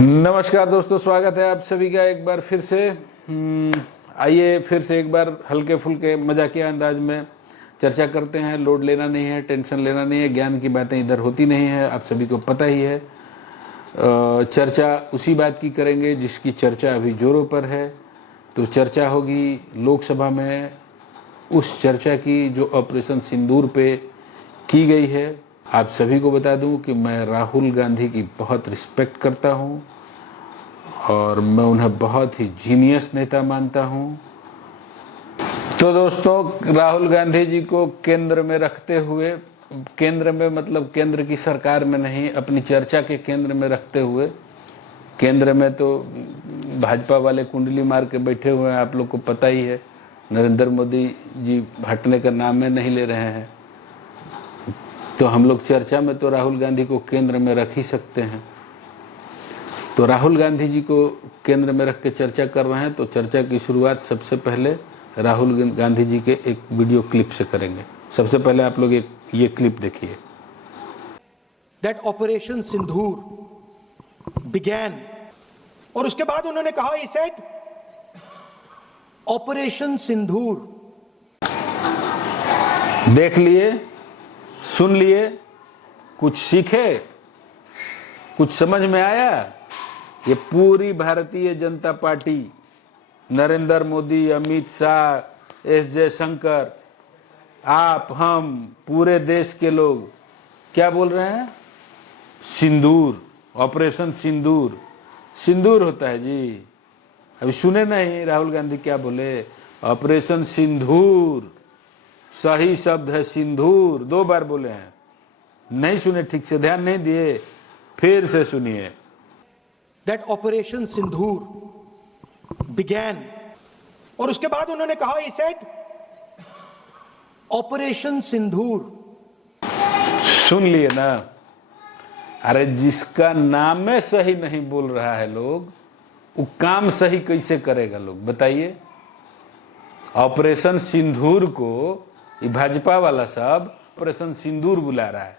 नमस्कार दोस्तों, स्वागत है आप सभी का एक बार फिर से। आइए फिर से एक बार हल्के फुल्के मजाकिया अंदाज में चर्चा करते हैं। लोड लेना नहीं है, टेंशन लेना नहीं है, ज्ञान की बातें इधर होती नहीं है, आप सभी को पता ही है। चर्चा उसी बात की करेंगे जिसकी चर्चा अभी जोरों पर है। तो चर्चा होगी लोकसभा में उस चर्चा की जो ऑपरेशन सिंदूर पे की गई है। आप सभी को बता दूं कि मैं राहुल गांधी की बहुत रिस्पेक्ट करता हूं और मैं उन्हें बहुत ही जीनियस नेता मानता हूं। तो दोस्तों, राहुल गांधी जी को केंद्र में रखते हुए, केंद्र में मतलब केंद्र की सरकार में नहीं, अपनी चर्चा के केंद्र में रखते हुए, केंद्र में तो भाजपा वाले कुंडली मार के बैठे हुए हैं, आप लोग को पता ही है। नरेंद्र मोदी जी हटने का नाम में नहीं ले रहे हैं, तो हम लोग चर्चा में तो राहुल गांधी को केंद्र में रख ही सकते हैं। तो राहुल गांधी जी को केंद्र में रख के चर्चा कर रहे हैं, तो चर्चा की शुरुआत सबसे पहले राहुल गांधी जी के एक वीडियो क्लिप से करेंगे। सबसे पहले आप लोग ये क्लिप देखिए। That Operation सिंदूर began, और उसके बाद उन्होंने कहा, he said, ऑपरेशन सिंदूर। देख लिए, सुन लिए, कुछ सीखे, कुछ समझ में आया? ये पूरी भारतीय जनता पार्टी, नरेंद्र मोदी, अमित शाह, एस जयशंकर, आप, हम, पूरे देश के लोग क्या बोल रहे हैं? सिंदूर, ऑपरेशन सिंदूर। सिंदूर होता है जी, अभी सुने नहीं राहुल गांधी क्या बोले? ऑपरेशन सिंदूर, सही शब्द है सिंदूर, 2 बार बोले हैं। नहीं सुने ठीक से, ध्यान नहीं दिए, फिर से सुनिए। That ऑपरेशन सिंदूर began, और उसके बाद उन्होंने कहा, he said, ऑपरेशन सिंदूर। सुन लिए ना? अरे जिसका नाम में सही नहीं बोल रहा है लोग, वो काम सही कैसे करेगा लोग, बताइए? ऑपरेशन सिंदूर को ये भाजपा वाला सब ऑपरेशन सिंदूर बुला रहा है।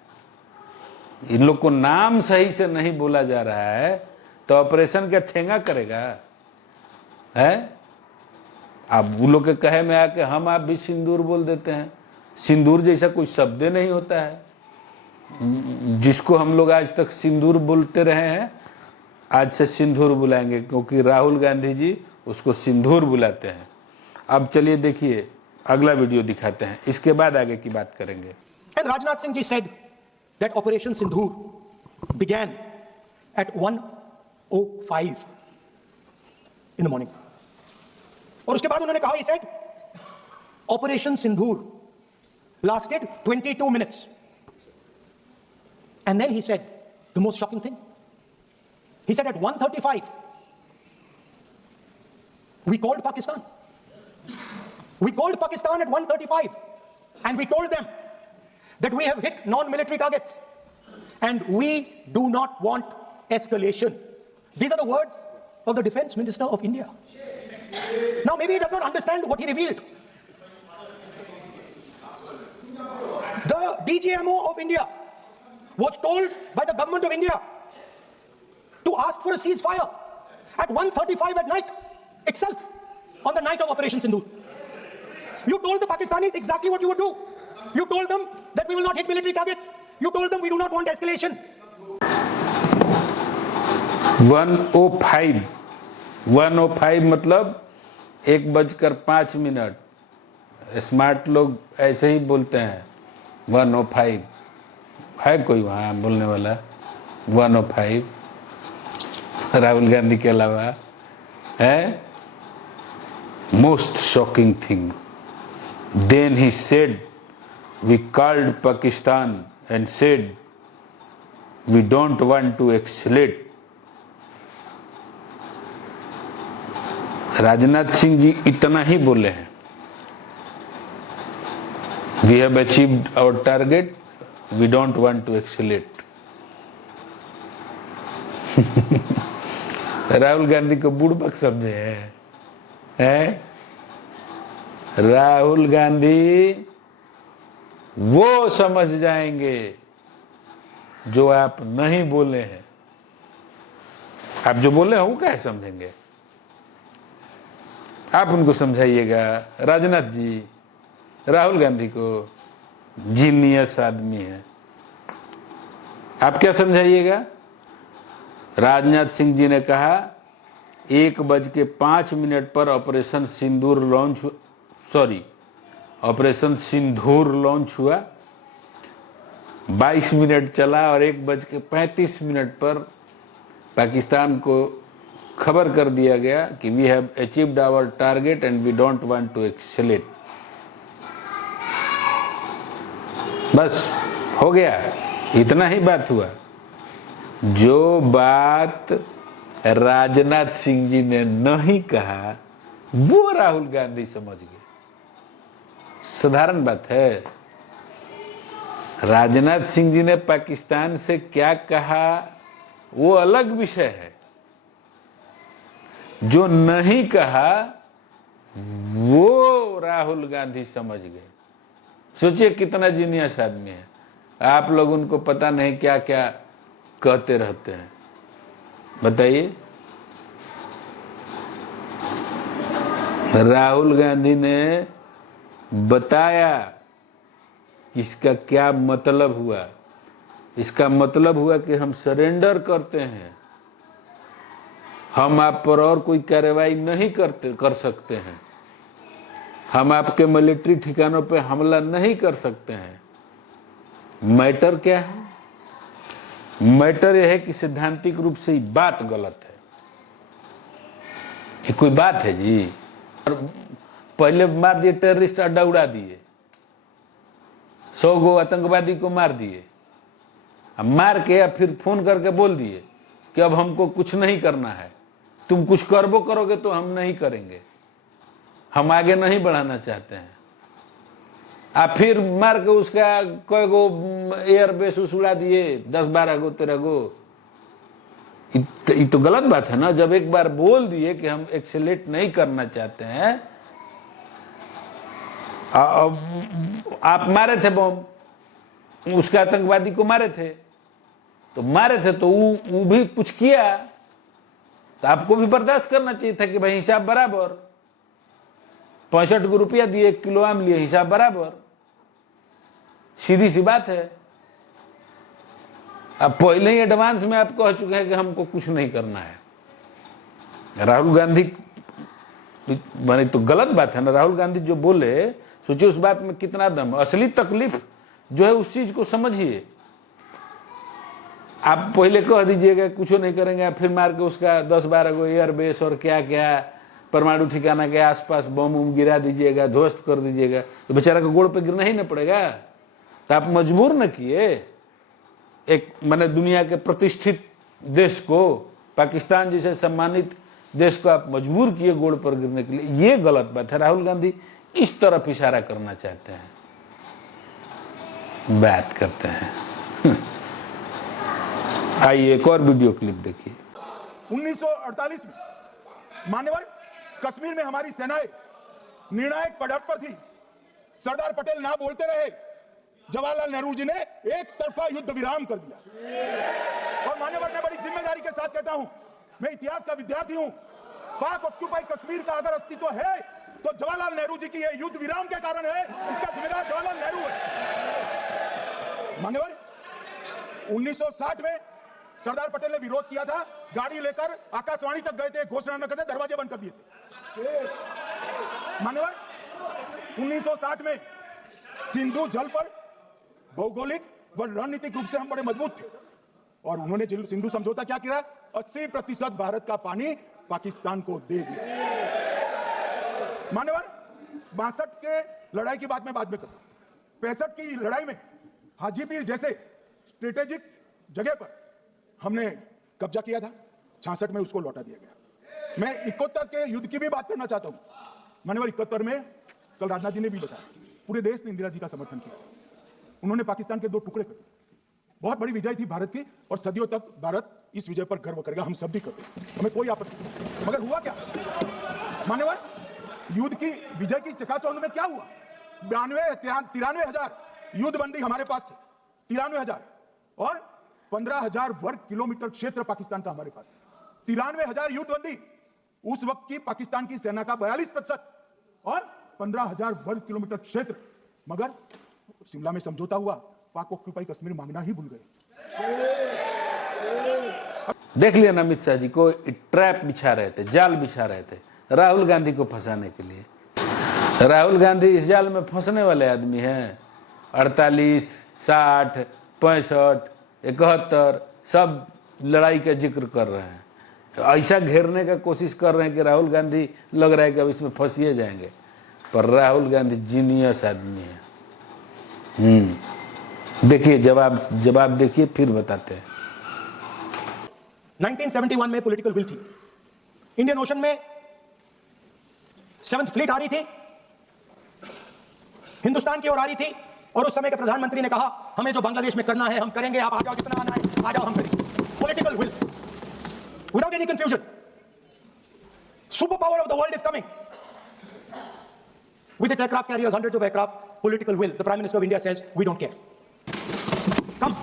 इन लोग को नाम सही से नहीं बोला जा रहा है, तो ऑपरेशन क्या ठेंगा करेगा है? अब वो लोग के कहे में आके हम आप भी सिंदूर बोल देते हैं। सिंदूर जैसा कोई शब्द नहीं होता है। जिसको हम लोग आज तक सिंदूर बोलते रहे हैं, आज से सिंदूर बुलाएंगे, क्योंकि राहुल गांधी जी उसको सिंदूर बुलाते हैं। अब चलिए देखिए, अगला वीडियो दिखाते हैं, इसके बाद आगे की बात करेंगे। And Rajnath Singh ji said that Operation Sindoor began at 1:05 in the morning. और उसके बाद उन्होंने कहा, he said, Operation Sindoor lasted 22 minutes. And then he said the most shocking thing. He said at 1:35 we called Pakistan. We called Pakistan at 1:35 and we told them that we have hit non-military targets and we do not want escalation. These are the words of the Defense Minister of India. Now maybe he does not understand what he revealed. The DGMO of India was told by the government of India to ask for a ceasefire at 1:35 at night itself, on the night of Operation Sindoor. You told the Pakistanis exactly what you would do. You told them that we will not hit military targets. You told them we do not want escalation. 1:05 मतलब 1:05। Smart लोग ऐसे ही बोलते हैं 1:05। है कोई वहाँ बोलने वाला 1:05 राहुल गांधी के अलावा? है most shocking thing. Then he said, we called Pakistan and said, we don't want to escalate. Rajnath Singh ji इतना ही बोले हैं, we have achieved our target, we don't want to escalate. Rahul Gandhi को बुड़बक समझे हैं? राहुल गांधी वो समझ जाएंगे जो आप नहीं बोले हैं। आप जो बोले हैं वो क्या समझेंगे? आप उनको समझाइएगा। राजनाथ जी राहुल गांधी को जीनियस आदमी है, आप क्या समझाइएगा? राजनाथ सिंह जी ने कहा 1:05 पर ऑपरेशन सिंदूर लॉन्च हुआ, 22 मिनट चला और 1:35 पर पाकिस्तान को खबर कर दिया गया कि we have achieved our target and we don't want to escalate. बस हो गया, इतना ही बात हुआ। जो बात राजनाथ सिंह जी ने नहीं कहा वो राहुल गांधी समझ गए। साधारण बात है। राजनाथ सिंह जी ने पाकिस्तान से क्या कहा वो अलग विषय है, जो नहीं कहा वो राहुल गांधी समझ गए। सोचिए कितना जीनियस आदमी है। आप लोग उनको पता नहीं क्या क्या कहते रहते हैं, बताइए। राहुल गांधी ने बताया इसका क्या मतलब हुआ। इसका मतलब हुआ कि हम सरेंडर करते हैं, हम आप पर और कोई कार्रवाई नहीं कर सकते हैं, हम आपके मिलिट्री ठिकानों पे हमला नहीं कर सकते हैं। मैटर क्या है? मैटर यह है कि सैद्धांतिक रूप से ये बात गलत है। ये कोई बात है जी? और पहले मार दिए टेररिस्ट, अड्डा उड़ा दिए, 100 गो आतंकवादी को मार दिए, अब मार के या फिर फोन करके बोल दिए कि अब हमको कुछ नहीं करना है, तुम कुछ करबो करोगे तो हम नहीं करेंगे, हम आगे नहीं बढ़ाना चाहते हैं। आप फिर मार के उसका कोई गो एयरबेस उड़ा दिए, 10-12 गो 13 गो। ये तो गलत बात है ना। जब एक बार बोल दिए कि हम एक्सेलेट नहीं करना चाहते हैं, आप मारे थे बम, उसका आतंकवादी को मारे थे तो वो भी कुछ किया तो आपको भी बर्दाश्त करना चाहिए था कि भाई हिसाब बराबर। 65 गो रुपया दिए, 1 किलो आम लिए, हिसाब बराबर, सीधी सी बात है। अब पहले ही एडवांस में आप कह चुके हैं कि हमको कुछ नहीं करना है। राहुल गांधी माने तो गलत बात है ना। राहुल गांधी जो बोले, सोचिए उस बात में कितना दम। असली तकलीफ जो है उस चीज को समझिए। आप पहले कह दीजिएगा कुछ नहीं करेंगे, आप फिर मार के उसका 10-12 गो एयरबेस और क्या क्या परमाणु ठिकाना के आसपास बम उम गिरा दीजिएगा, ध्वस्त कर दीजिएगा, तो बेचारा को गोड़ पे गिरना ही ना पड़ेगा। तो आप मजबूर न किए एक माने दुनिया के प्रतिष्ठित देश को, पाकिस्तान जैसे सम्मानित देश को आप मजबूर किए गोड़ पर गिरने के लिए। ये गलत बात है। राहुल गांधी इस तरफ इशारा करना चाहते हैं, बात करते हैं। आइए एक और वीडियो क्लिप देखिए। 1948 में मान्यवर कश्मीर में हमारी सेनाएं निर्णायक पड़ाव पर थी। सरदार पटेल ना बोलते रहे, जवाहरलाल नेहरू जी ने एक तरफा युद्ध विराम कर दिया। और मान्यवर मैं बड़ी जिम्मेदारी के साथ कहता हूं, मैं इतिहास का विद्यार्थी हूं, पाक ऑक्यूपाई कश्मीर का अगर अस्तित्व है तो जवाहरलाल नेहरू जी की ये युद्ध विराम के कारण है, इसका जिम्मेदार जवाहरलाल नेहरू है। मान्यवर 1960 में सरदार पटेल ने विरोध किया था, गाड़ी लेकर आकाशवाणी तक गए थे, घोषणा न करते दरवाजे बंद कर दिए थे। मान्यवर 1960 में सिंधु जल पर भौगोलिक व रणनीतिक रूप से हम बड़े मजबूत थे और उन्होंने सिंधु समझौता क्या किया, 80% भारत का पानी पाकिस्तान को दे दिया। मान्यवर 62 के लड़ाई की बात मैं बाद में करता हूं। 65 की लड़ाई में हाजीपीर जैसे स्ट्रेटेजिक जगह पर हमने कब्जा किया था, 66 में उसको लौटा दिया गया। मैं 71 के युद्ध की भी बात करना चाहता हूं। मान्यवर 71 में कल राजनाथ जी ने भी बताया, पूरे देश ने इंदिरा जी का समर्थन किया, उन्होंने पाकिस्तान के 2 टुकड़े कर दिए। बहुत बड़ी विजय थी भारत की और सदियों तक भारत इस विजय पर गर्व करेगा, हम सब भी करते हैं, हमें कोई आपत्ति नहीं। मगर हुआ क्या मान्यवर, युद्ध की विजय की चकाचौंध में क्या हुआ, 93,000 युद्धबंदी हमारे पास थे, 93,000 और 15,000 वर्ग किलोमीटर क्षेत्र पाकिस्तान का हमारे पास था। 93,000 युद्धबंदी, उस वक्त की पाकिस्तान की सेना का 42% और 15,000 वर्ग किलोमीटर क्षेत्र। मगर शिमला में समझौता हुआ, पाक ऑक्यूपाई कश्मीर मांगना ही भूल गए। देख लिया ना, अमित शाह जी को ट्रैप बिछा रहे थे, जाल बिछा रहे थे राहुल गांधी को फंसाने के लिए। राहुल गांधी इस जाल में फंसने वाले आदमी हैं। 48, 60, 65, 71 सब लड़ाई का जिक्र कर रहे हैं। ऐसा घेरने का कोशिश कर रहे हैं कि राहुल गांधी लग रहा है कि अब इसमें फंसिए जाएंगे, पर राहुल गांधी जीनियस आदमी है। देखिए, जवाब देखिए, फिर बताते हैं। 1971 में पॉलिटिकल विल थी, इंडियन ओशन में 7th फ्लीट आ रही थी, हिंदुस्तान की ओर आ रही थी, और उस समय के प्रधानमंत्री ने कहा हमें जो बांग्लादेश में करना है हम करेंगे, आप आ जाओ, जितना आना है आ जाओ, हम करेंगे। Political will, without any confusion. Super power of the world is coming with its aircraft carriers, hundreds of aircraft. Political will, the Prime Minister of India says we don't care, come,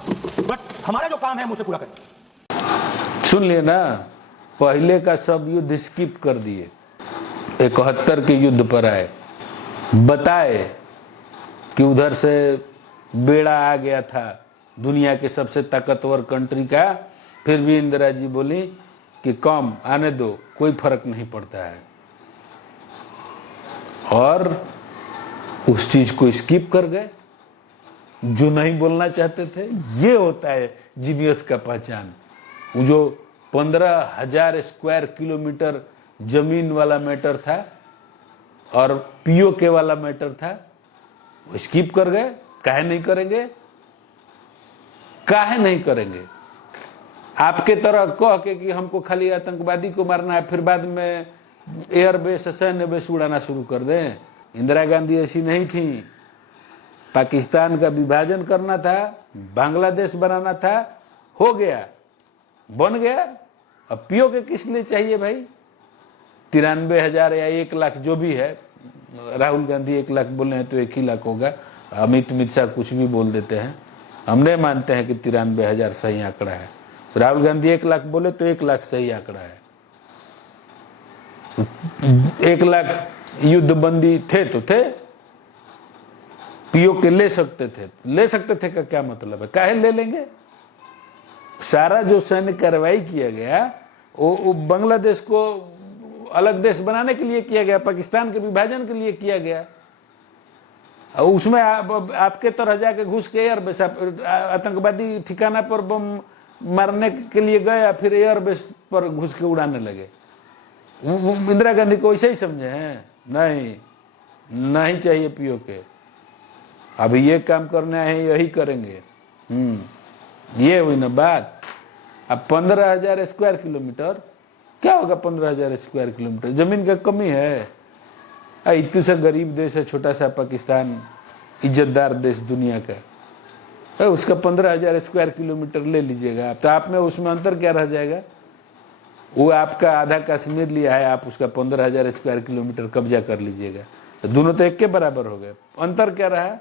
but हमारा जो काम है हम उसे पूरा करें। सुन लिए ना, पहले का सब युद्ध स्किप कर दिए, 71 के युद्ध पर आए, बताए कि उधर से बेड़ा आ गया था दुनिया के सबसे ताकतवर कंट्री का, फिर भी इंदिरा जी बोली कि कम आने दो, कोई फर्क नहीं पड़ता है, और उस चीज को स्किप कर गए जो नहीं बोलना चाहते थे। ये होता है जीनियस का पहचान। वो जो 15,000 स्क्वायर किलोमीटर जमीन वाला मैटर था और पीओके वाला मैटर था, वो स्किप कर गए। काहे नहीं करेंगे? काहे नहीं करेंगे? आपके तरह कह के कि हमको खाली आतंकवादी को मारना है, फिर बाद में एयरबेस, सैन्य बेस उड़ाना शुरू कर दें। इंदिरा गांधी ऐसी नहीं थी। पाकिस्तान का विभाजन करना था, बांग्लादेश बनाना था, हो गया, बन गया। अब पीओके किस लिए चाहिए भाई? 93,000 या 1 लाख जो भी है, राहुल गांधी 1 लाख बोले हैं तो 1 ही लाख होगा। अमित शाह कुछ भी बोल देते हैं, हम नहीं मानते हैं कि 93,000 सही आंकड़ा है। राहुल गांधी 1 लाख बोले तो 1 लाख सही आंकड़ा है। 1 लाख युद्धबंदी थे तो थे, पीओके ले सकते थे का क्या मतलब है? काहे ले लेंगे? सारा जो सैन्य कार्रवाई किया गया वो बांग्लादेश को अलग देश बनाने के लिए किया गया, पाकिस्तान के विभाजन के लिए किया गया। उसमें आपके तरह जाके घुस के एयरबेस, आतंकवादी ठिकाना पर बम मारने के लिए गया, फिर एयरबेस पर घुस के उड़ाने लगे। इंदिरा गांधी को ऐसे ही समझे हैं? नहीं चाहिए पीओके। अभी ये काम करना है, यही करेंगे। ये हुई ना बात। अब 15,000 स्क्वायर किलोमीटर क्या होगा? 15,000 स्क्वायर किलोमीटर जमीन का कमी है। इतने से गरीब देश है छोटा सा पाकिस्तान, इज्जतदार देश दुनिया का, उसका 15,000 स्क्वायर किलोमीटर ले लीजिएगा तो आप में उसमें अंतर क्या रह जाएगा? वो आपका आधा कश्मीर लिया है, आप उसका 15,000 स्क्वायर किलोमीटर कब्जा कर लीजिएगा, तो दोनों तो एक के बराबर हो गए। अंतर क्या रहा?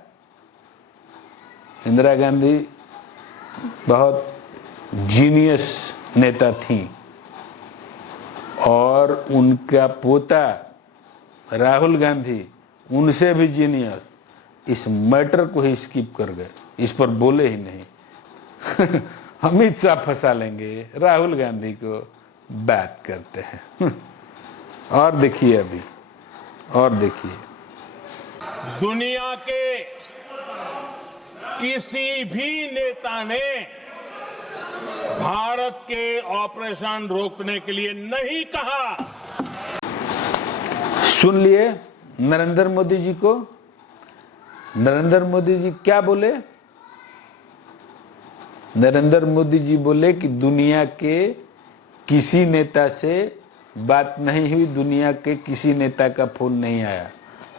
इंदिरा गांधी बहुत जीनियस नेता थी और उनका पोता राहुल गांधी उनसे भी जीनियस। इस मैटर को ही स्किप कर गए, इस पर बोले ही नहीं। अमित शाह फंसा लेंगे, राहुल गांधी को बात करते हैं। और देखिए अभी, और देखिए, दुनिया के किसी भी नेता ने भारत के ऑपरेशन रोकने के लिए नहीं कहा। सुन लिए नरेंद्र मोदी जी को। नरेंद्र मोदी जी क्या बोले? नरेंद्र मोदी जी बोले कि दुनिया के किसी नेता से बात नहीं हुई, दुनिया के किसी नेता का फोन नहीं आया।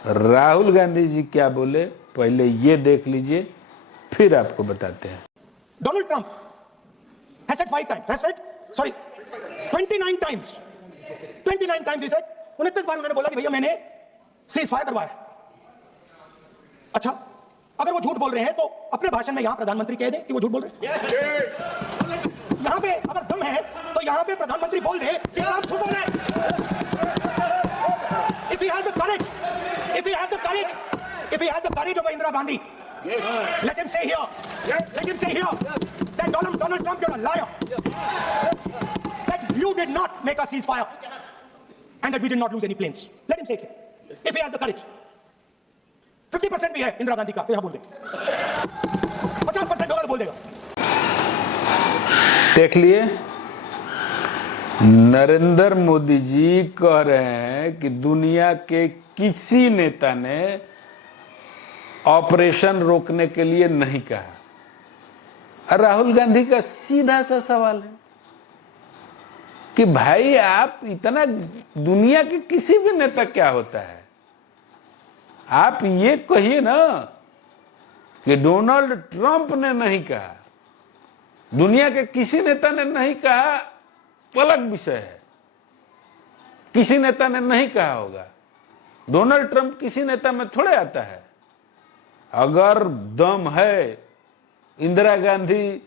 राहुल गांधी जी क्या बोले पहले ये देख लीजिए, फिर आपको बताते हैं। Donald Trump has said 5 times, has said, sorry, 29 times. 29 times he said, 29 बार उन्होंने बोला कि भैया मैंने सीज फायर करवाया। अच्छा, अगर वो झूठ बोल रहे हैं तो अपने भाषण में यहां प्रधानमंत्री कह दें कि वो झूठ बोल रहे हैं। यहां पे अगर दम है तो यहां पे प्रधानमंत्री बोल दे कि ट्रंप झूठ बोल रहा है। If he has the courage, if he has the courage, if he has the courage of Indira Gandhi, let him say here that Donald Trump, you're a liar. That you did not make a ceasefire and that we did not lose any planes. Let him say it here. If he has the courage. 50% भी है इंदिरा गांधी का, तो यहां बोल दे। 50% होगा तो बोल देगा। देख लिए, नरेंद्र मोदी जी कह रहे हैं कि दुनिया के किसी नेता ने ऑपरेशन रोकने के लिए नहीं कहा। और राहुल गांधी का सीधा सा सवाल है कि भाई आप इतना, दुनिया के किसी भी नेता क्या होता है, आप ये कहिए ना कि डोनाल्ड ट्रंप ने नहीं कहा, दुनिया के किसी नेता ने नहीं कहा, अलग विषय है। किसी नेता ने नहीं कहा होगा, डोनाल्ड ट्रंप किसी नेता में थोड़े आता है। अगर दम है, इंदिरा गांधी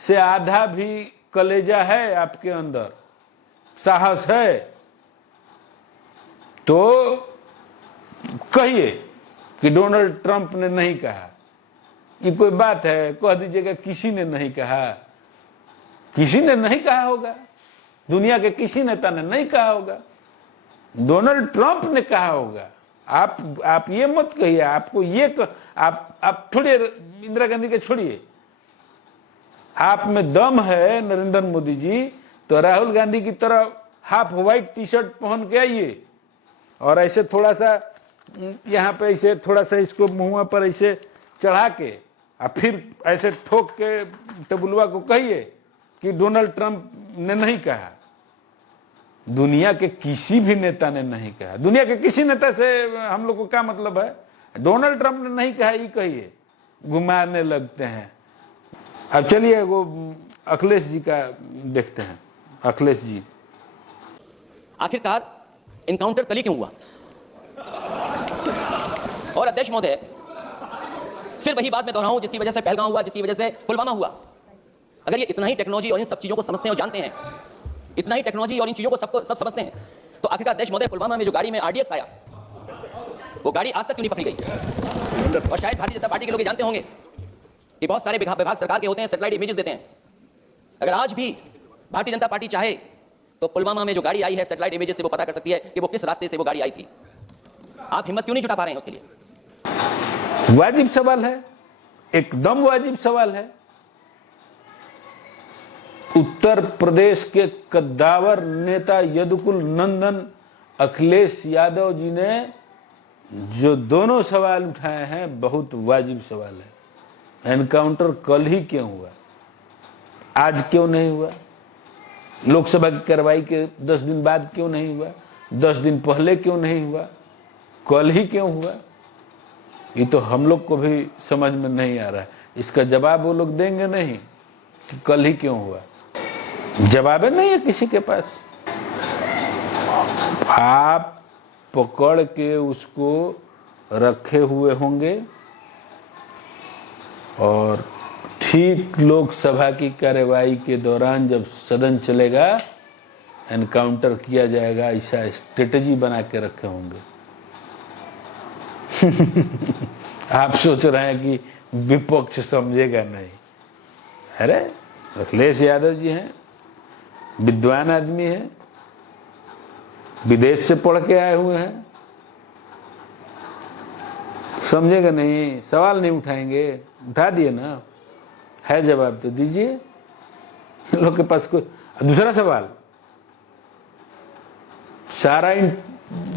से आधा भी कलेजा है आपके अंदर, साहस है, तो कहिए कि डोनाल्ड ट्रंप ने नहीं कहा। ये कोई बात है? कह दीजिएगा किसी ने नहीं कहा। किसी ने नहीं कहा होगा, दुनिया के किसी नेता ने नहीं कहा होगा, डोनाल्ड ट्रंप ने कहा होगा। आप ये मत कहिए, आपको ये आप छोड़िए, इंदिरा गांधी के छोड़िए। आप में दम है नरेंद्र मोदी जी, तो राहुल गांधी की तरह हाफ व्हाइट टी शर्ट पहन के आइए और ऐसे थोड़ा सा यहाँ पे ऐसे थोड़ा सा इसको मुंह पर ऐसे चढ़ा के और फिर ऐसे ठोक के टेबुलवा को कहिए कि डोनाल्ड ट्रंप ने नहीं कहा। दुनिया के किसी भी नेता ने नहीं कहा। दुनिया के किसी नेता से हम लोग को क्या मतलब है? डोनाल्ड ट्रंप ने नहीं कहा ये कहिए, घुमाने लगते हैं। अब चलिए वो अखिलेश जी का देखते हैं। अखिलेश जी, आखिरकार इनकाउंटर कल ही क्यों हुआ? और अध्यक्ष महोदय, फिर वही बात मैं दोहराऊं जिसकी वजह से पहलगांव हुआ, जिसकी वजह से पुलवामा हुआ। अगर ये इतना ही टेक्नोलॉजी और इन सब चीजों को समझते हैं और जानते हैं, इतना ही टेक्नोलॉजी और इन चीजों को सब समझते हैं, तो आखिरकार अध्यक्ष महोदय पुलवामा में जो गाड़ी में आरडीएक्स आया, वो गाड़ी आज तक क्यों नहीं पकड़ी गई? और शायद भारतीय जनता पार्टी के लोग जानते होंगे कि बहुत सारे विभाग सरकार के होते हैं, सैटेलाइट इमेजेस देते हैं। अगर आज भी भारतीय जनता पार्टी चाहे तो पुलवामा में जो गाड़ी आई है, सैटेलाइट इमेजेस से वो पता कर सकती है कि वो किस रास्ते से वो गाड़ी आई थी। आप हिम्मत क्यों नहीं जुटा पा रहे हैं उसके लिए? वाजिब सवाल है, एकदम वाजिब सवाल है। उत्तर प्रदेश के कद्दावर नेता यदुकुल नंदन अखिलेश यादव जी ने जो दोनों सवाल उठाए हैं, बहुत वाजिब सवाल है। एनकाउंटर कल ही क्यों हुआ? आज क्यों नहीं हुआ? लोकसभा की कार्रवाई के 10 दिन बाद क्यों नहीं हुआ? 10 दिन पहले क्यों नहीं हुआ? कल ही क्यों हुआ? ये तो हम लोग को भी समझ में नहीं आ रहा है। इसका जवाब वो लोग देंगे नहीं कि कल ही क्यों हुआ। जवाब नहीं है किसी के पास। आप पकड़ के उसको रखे हुए होंगे और ठीक लोकसभा की कार्यवाही के दौरान जब सदन चलेगा, एनकाउंटर किया जाएगा, ऐसा स्ट्रेटजी बना के रखे होंगे। आप सोच रहे हैं कि विपक्ष समझेगा नहीं। अरे अखिलेश यादव जी हैं, विद्वान आदमी हैं, विदेश से पढ़ के आए हुए हैं, समझेगा नहीं? सवाल नहीं उठाएंगे? उठा दिए ना, है जवाब तो दीजिए। इन लोग के पास कोई दूसरा सवाल, सारा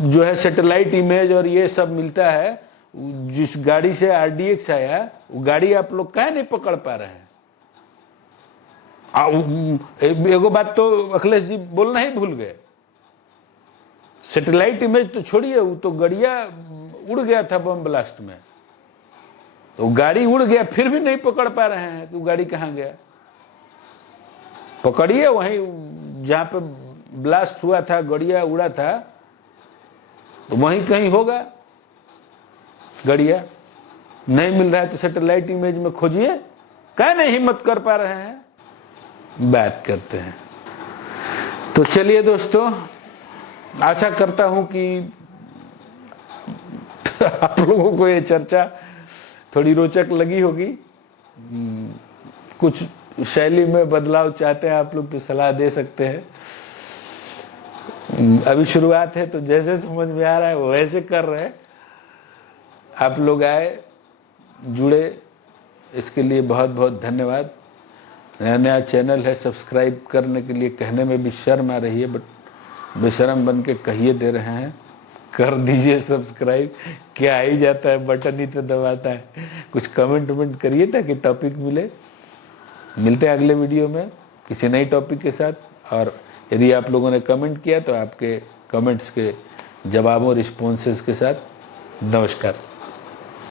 जो है सैटेलाइट इमेज और ये सब मिलता है, जिस गाड़ी से आरडीएक्स आया वो गाड़ी आप लोग काहे नहीं पकड़ पा रहे हैं? एगो बात तो अखिलेश जी बोलना ही भूल गए। सैटेलाइट इमेज तो छोड़िए, वो तो गड़िया उड़ गया था बम ब्लास्ट में, तो गाड़ी उड़ गया, फिर भी नहीं पकड़ पा रहे हैं कि वो गाड़ी कहाँ गया। पकड़िए, वहीं जहां पे ब्लास्ट हुआ था, गड़िया उड़ा था, तो वहीं कहीं होगा गड़िया। नहीं मिल रहा है तो सैटेलाइट इमेज में खोजिए। क्या नहीं हिम्मत कर पा रहे हैं? बात करते हैं। तो चलिए दोस्तों, आशा करता हूं कि आप लोगों को ये चर्चा थोड़ी रोचक लगी होगी। कुछ शैली में बदलाव चाहते हैं आप लोग तो सलाह दे सकते हैं। अभी शुरुआत है तो जैसे समझ में आ रहा है वैसे कर रहे हैं। आप लोग आए, जुड़े, इसके लिए बहुत बहुत धन्यवाद। नया चैनल है, सब्सक्राइब करने के लिए कहने में भी शर्म आ रही है, बट बेशरम बन के कहिए दे रहे हैं, कर दीजिए सब्सक्राइब। क्या ही जाता है, बटन ही तो दबाता है। कुछ कमेंट करिए ताकि टॉपिक मिले। मिलते हैं अगले वीडियो में किसी नई टॉपिक के साथ। और यदि आप लोगों ने कमेंट किया तो आपके कमेंट्स के जवाबों, रिस्पॉन्सेस के साथ। नमस्कार।